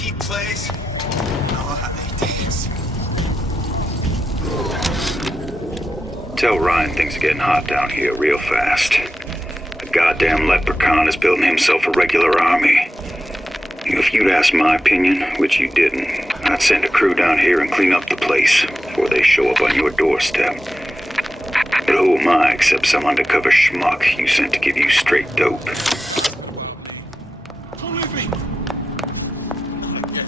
monkey plays. Oh, how they dance. Tell Ryan things are getting hot down here real fast. The goddamn leprechaun is building himself a regular army. If you'd asked my opinion, which you didn't, I'd send a crew down here and clean up the place before they show up on your doorstep. But who am I except some undercover schmuck you sent to give you straight dope? Don't leave me! Not again.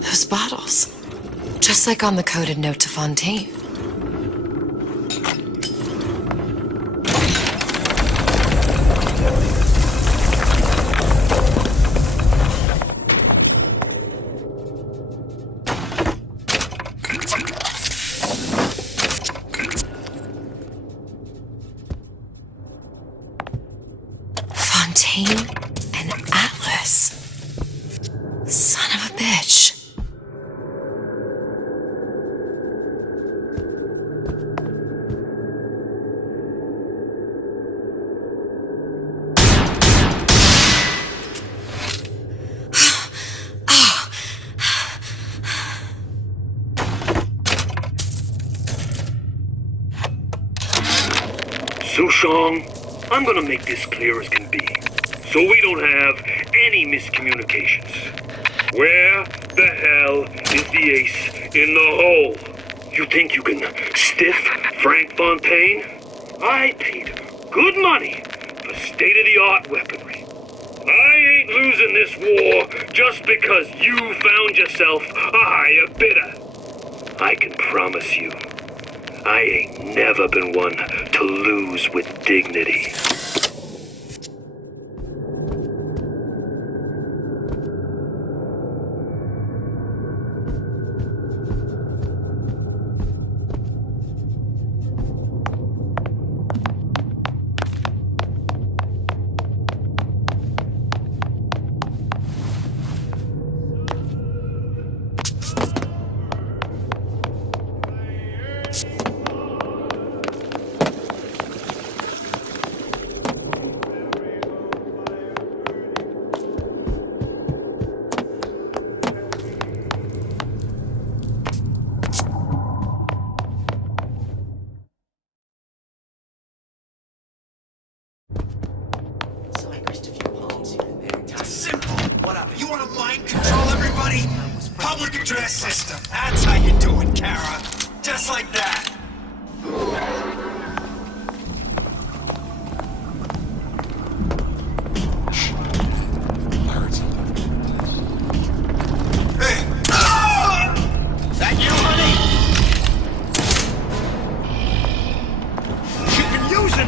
Those bottles. Just like on the coded note to Fontaine. Fontaine and Atlas. Son of a bitch. Suchong, I'm gonna make this clear as can be, so we don't have any miscommunications. Where the hell is the ace in the hole? You think you can stiff Frank Fontaine? I paid good money for state-of-the-art weaponry. I ain't losing this war just because you found yourself a higher bidder. I can promise you, I ain't never been one to lose with dignity. You want to mind control everybody? Public address system. That's how you do it, Kara. Just like that.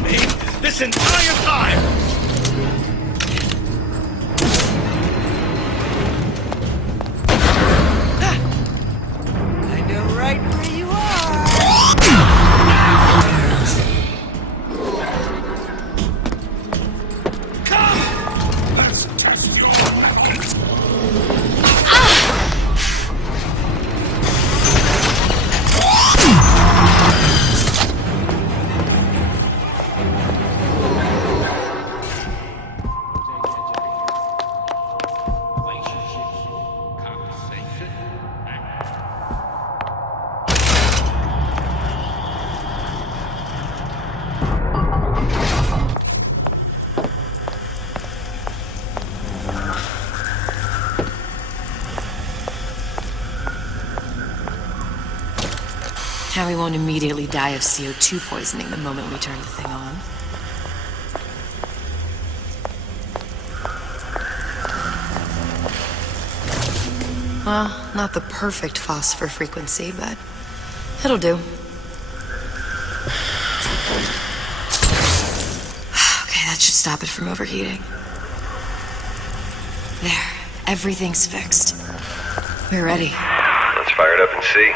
me this entire time! I know right where you are! Come! Let's test your weapons! Now we won't immediately die of CO2 poisoning the moment we turn the thing on. Well, not the perfect phosphor frequency, but it'll do. Okay, that should stop it from overheating. There, everything's fixed. We're ready. Let's fire it up and see.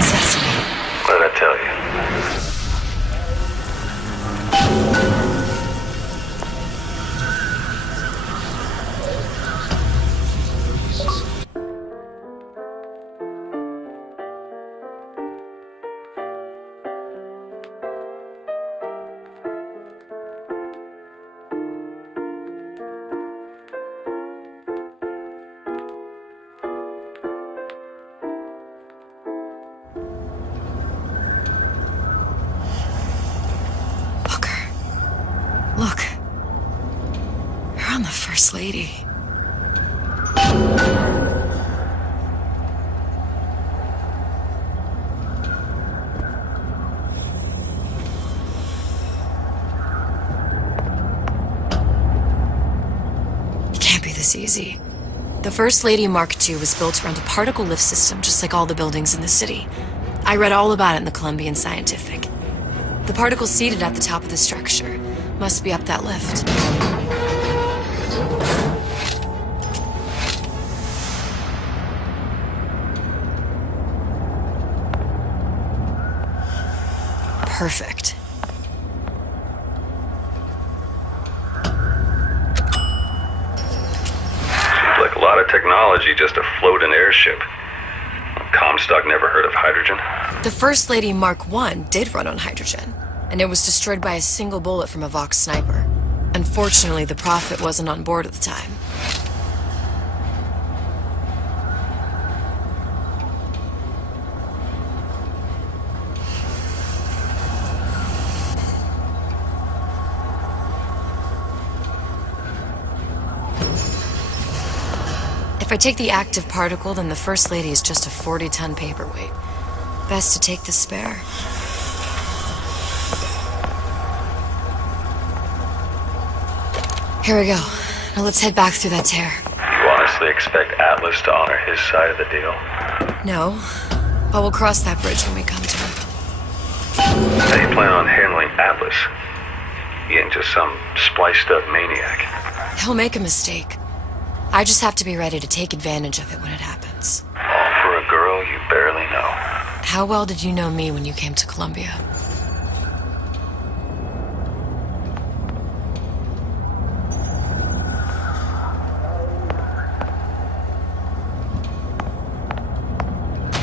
Sesame. What did I tell you? Look. You're on the First Lady. It can't be this easy. The First Lady Mark II was built around a particle lift system just like all the buildings in the city. I read all about it in the Columbian Scientific. The particles seated at the top of the structure must be up that lift. Perfect. Seems like a lot of technology just to float an airship. Comstock never heard of hydrogen. The First Lady Mark I did run on hydrogen, and it was destroyed by a single bullet from a Vox sniper. Unfortunately, the Prophet wasn't on board at the time. If I take the active particle, then the First Lady is just a 40-ton paperweight. Best to take the spare. Here we go. Now let's head back through that tear. You honestly expect Atlas to honor his side of the deal? No, but we'll cross that bridge when we come to it. How do you plan on handling Atlas? He ain't just some spliced-up maniac. He'll make a mistake. I just have to be ready to take advantage of it when it happens. All for a girl you barely know. How well did you know me when you came to Columbia?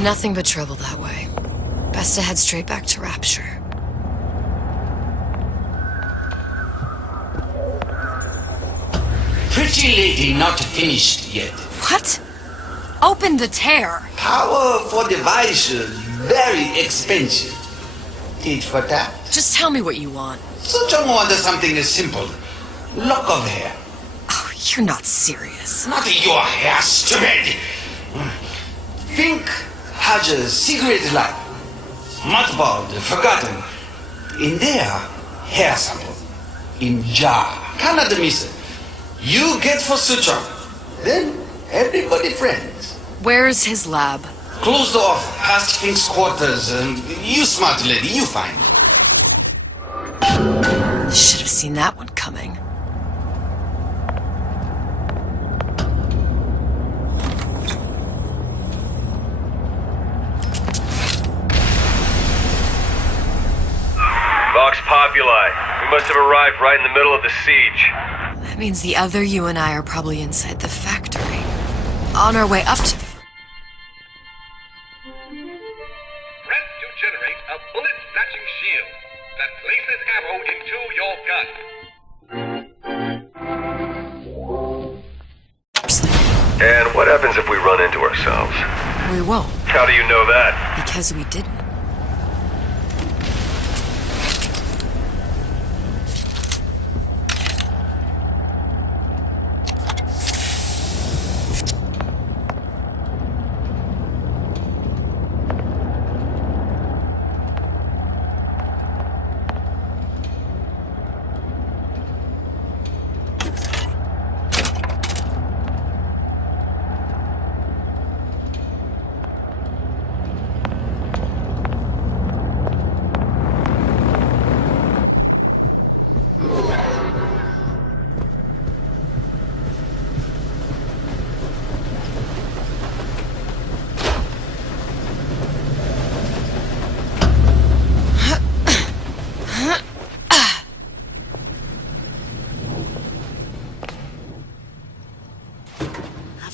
Nothing but trouble that way. Best to head straight back to Rapture. Pretty lady not finished yet. What? Open the tear. Powerful device, very expensive. Tit for tat. Just tell me what you want. Suchong wants something simple. Lock of hair. Oh, you're not serious. Not your hair, stupid. Think has a secret life. Mothballed, forgotten. In there, hair sample. In jar. Cannot miss. You get for Suchong. Then everybody friends. Where's his lab? Closed off, past Fink's quarters. You smart lady, you find. Should have seen that one coming. Vox Populi. We must have arrived right in the middle of the siege. That means the other you and I are probably inside the factory. On our way up to... Press to generate a bullet-snatching shield that places ammo into your gun. And what happens if we run into ourselves? We won't, How do you know that? because we didn't.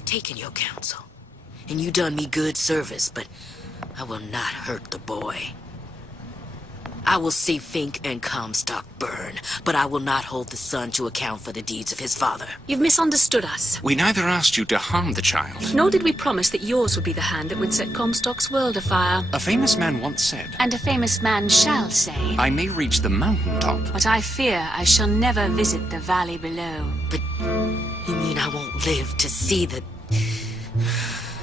Taken your counsel, and you done me good service, but I will not hurt the boy. I will see Fink and Comstock burn, but I will not hold the son to account for the deeds of his father. You've misunderstood us. We neither asked you to harm the child. Nor did we promise that yours would be the hand that would set Comstock's world afire. A famous man once said, And a famous man shall say, I may reach the mountaintop. but I fear I shall never visit the valley below. But you mean I won't live to see the...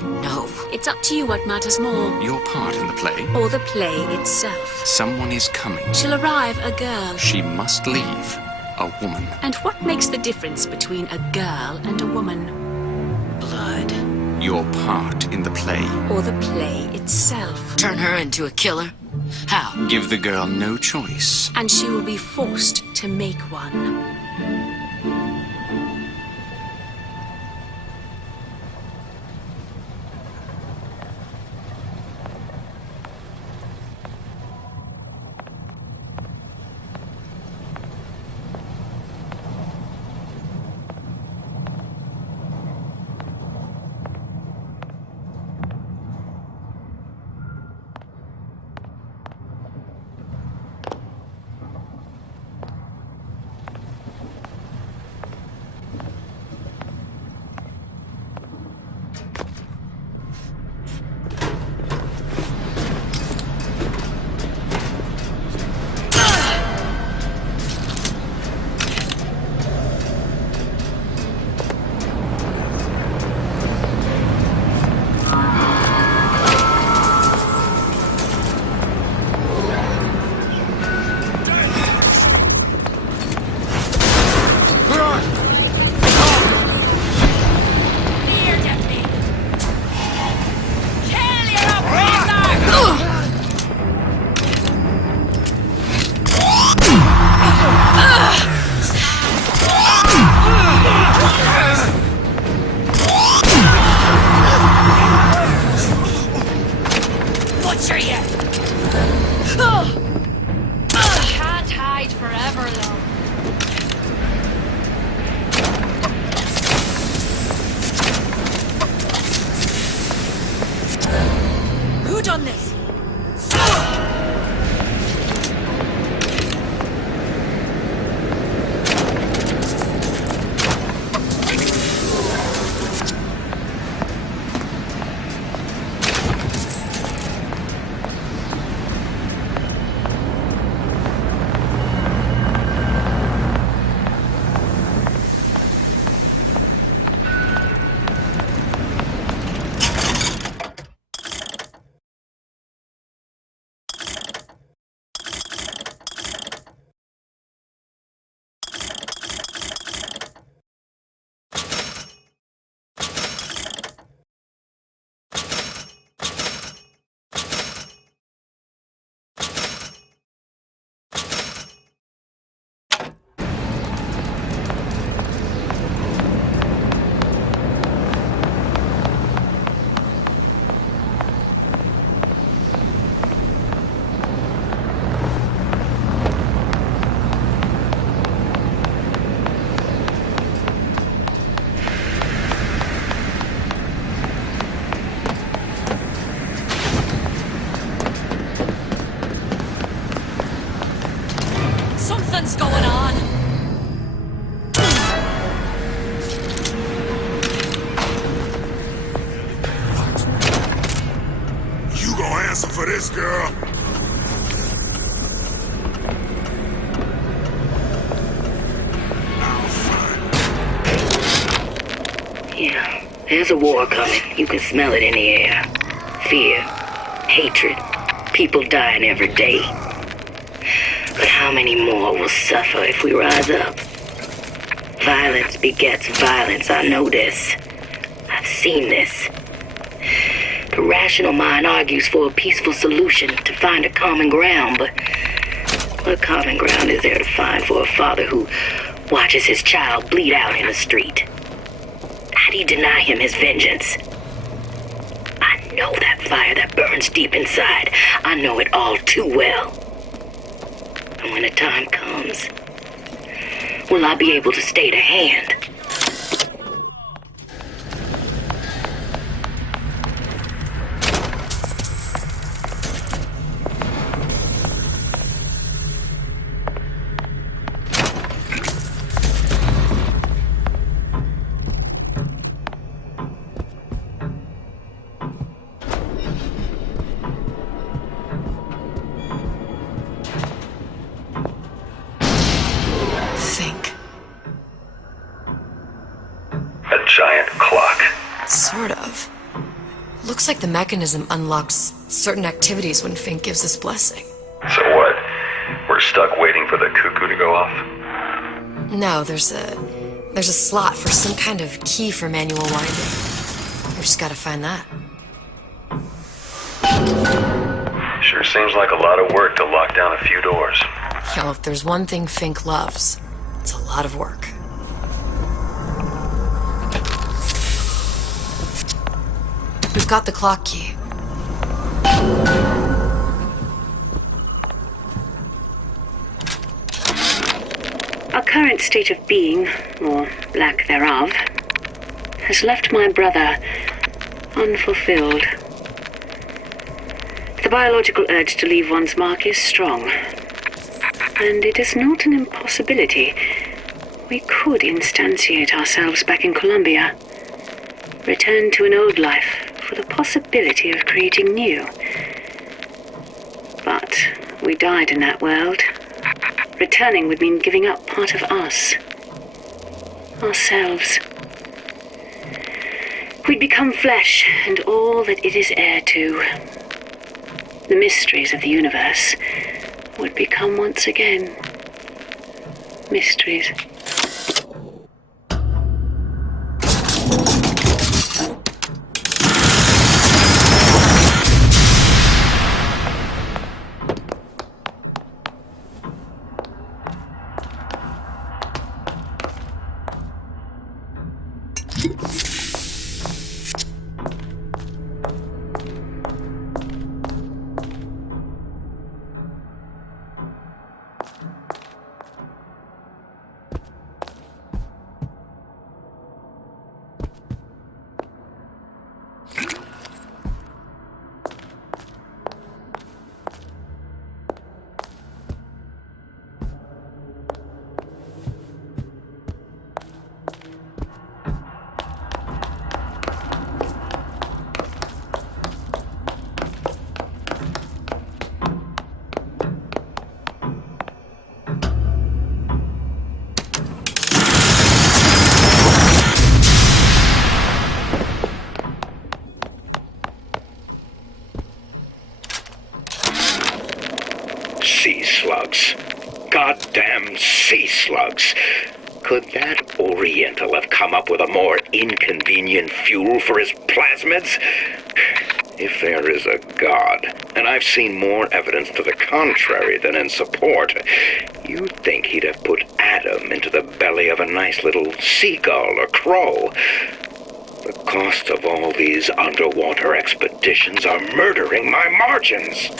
No. It's up to you what matters more, Your part in the play. or the play itself. Someone is coming. She'll arrive a girl. She must leave. A woman. And what makes the difference between a girl and a woman? Blood. Your part in the play. Or the play itself? Turn her into a killer? How? Give the girl no choice. And she will be forced to make one. Can't hide forever, though. Who done this? for this girl. Yeah, there's a war coming. You can smell it in the air. Fear, hatred, people dying every day. But how many more will suffer if we rise up? Violence begets violence, I know this. I've seen this. The rational mind argues for a peaceful solution to find a common ground, but what common ground is there to find for a father who watches his child bleed out in the street? How do you deny him his vengeance? I know that fire that burns deep inside. I know it all too well. And when the time comes, will I be able to stay to hand? Giant clock. Sort of. Looks like the mechanism unlocks certain activities when Fink gives his blessing. So what? We're stuck waiting for the cuckoo to go off? No, there's a slot for some kind of key for manual winding. We just gotta find that. Sure seems like a lot of work to lock down a few doors. Well, if there's one thing Fink loves, it's a lot of work. We've got the clock key. Our current state of being, or lack thereof, has left my brother unfulfilled. The biological urge to leave one's mark is strong, and it is not an impossibility. We could instantiate ourselves back in Columbia, return to an old life, for the possibility of creating new. But we died in that world. Returning would mean giving up part of us. Ourselves. We'd become flesh and all that it is heir to. The mysteries of the universe would become once again mysteries. Sea slugs. Goddamn sea slugs. Could that Oriental have come up with a more inconvenient fuel for his plasmids? If there is a God, and I've seen more evidence to the contrary than in support, you'd think he'd have put Adam into the belly of a nice little seagull or crow. The cost of all these underwater expeditions are murdering my margins.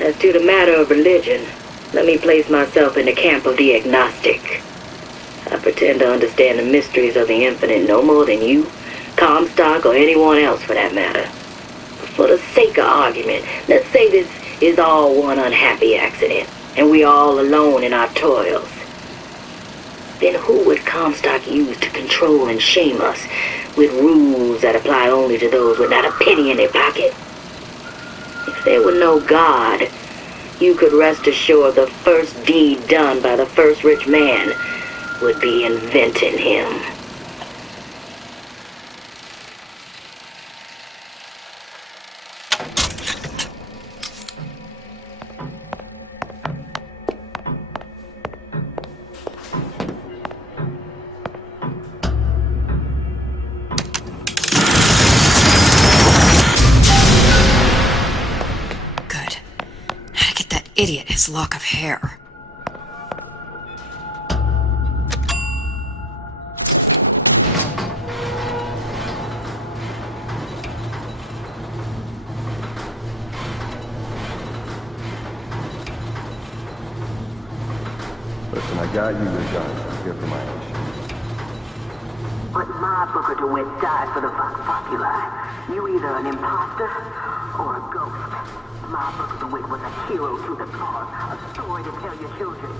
As to the matter of religion, let me place myself in the camp of the agnostic. I pretend to understand the mysteries of the infinite no more than you, Comstock, or anyone else for that matter. For the sake of argument, let's say this is all one unhappy accident, and we're all alone in our toils. Then who would Comstock use to control and shame us with rules that apply only to those with not a penny in their pocket? If there were no God, you could rest assured the first deed done by the first rich man would be inventing him. Idiot, his lock of hair. Listen, I got you your guns. I'm here for my own shit. But my Booker DeWitt died for the Vox Populi. You either an imposter or a ghost. My Booker DeWitt was a hero to the cause, a story to tell your children.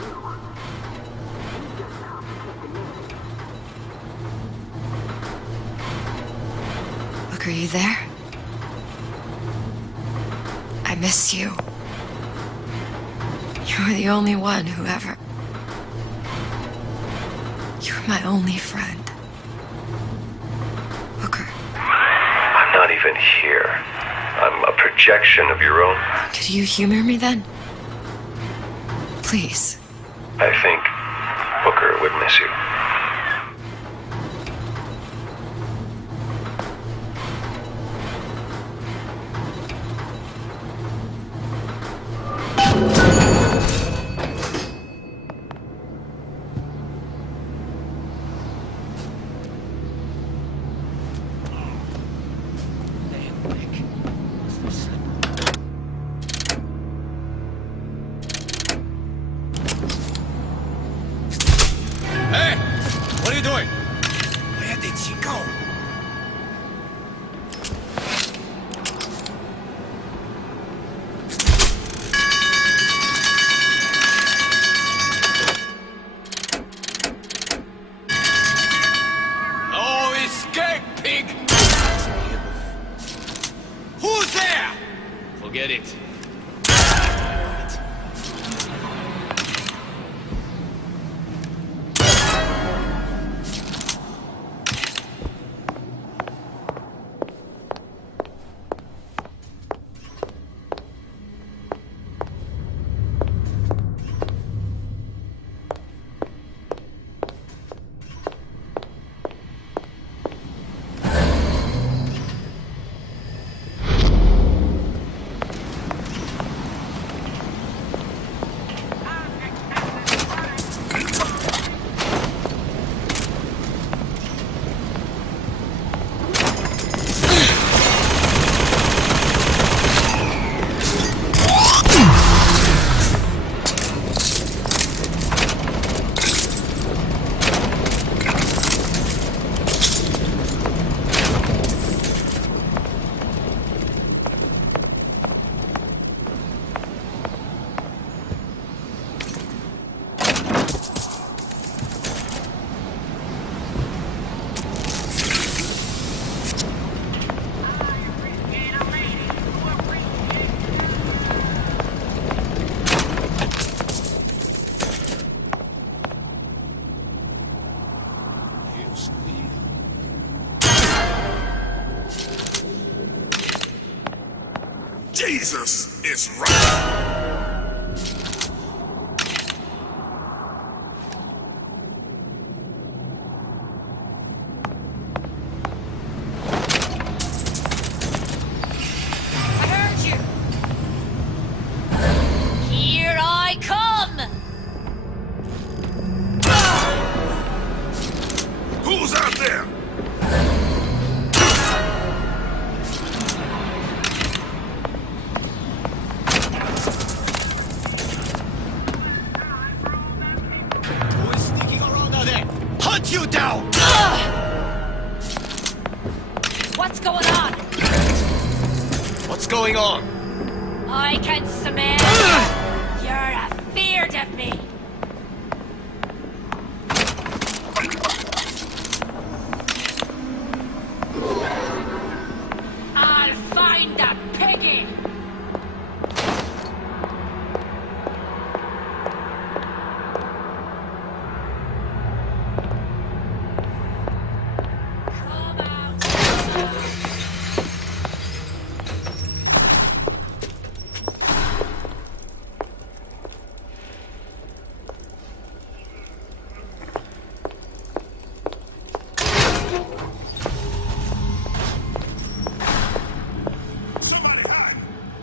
You just complicate the narrative. Look, are you there? I miss you. You were the only one who ever... You were my only friend. Booker. I'm not even here. I'm a projection of your own. Could you humor me then? Please. I think Booker would miss you. Forget it. Jesus is right. You down! What's going on? What's going on? I can smell. You're afeard of me. I'll find the piggy.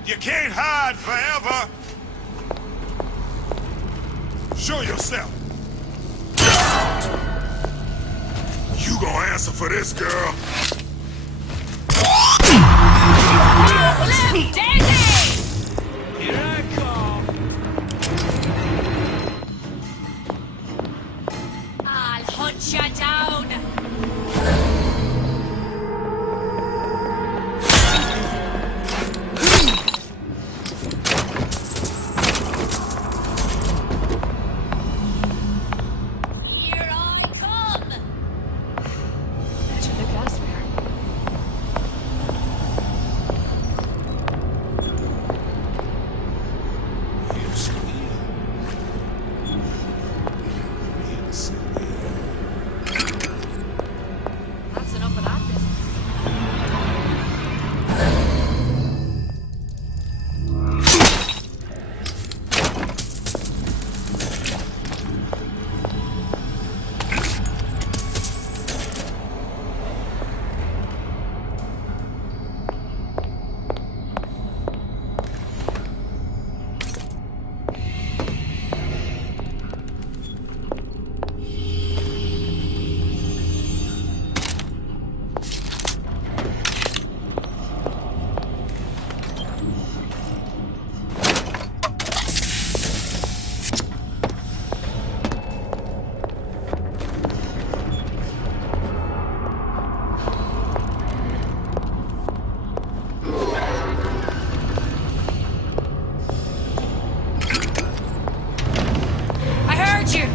You can't hide forever. Show yourself. You gonna answer for this, girl. Daisy! Here I come. I'll hunt you down. Here I come. That should look elsewhere. That's enough of that business. I heard you.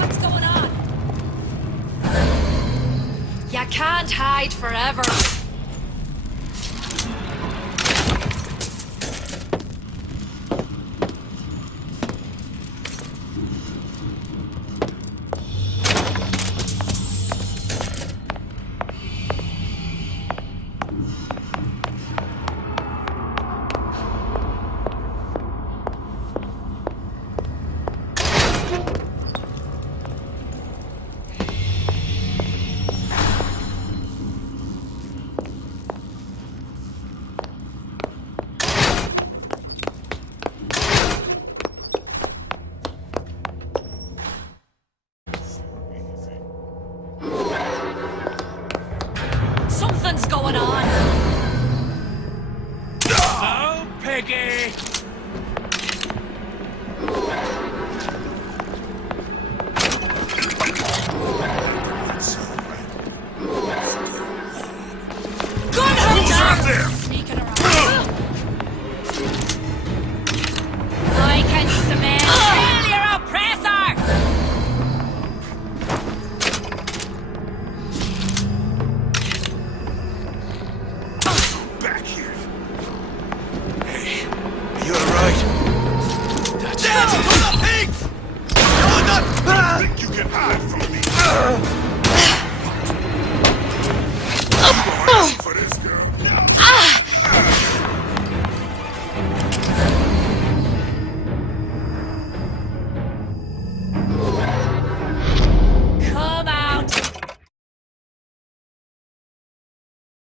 What's going on? You can't hide forever. Something's going on. Oh, Piggy! Good hunter! Sneaking around. I can smell your oppressor! Back here. Hey, you alright? Damn it, for the pigs! You're not think you can hide from me.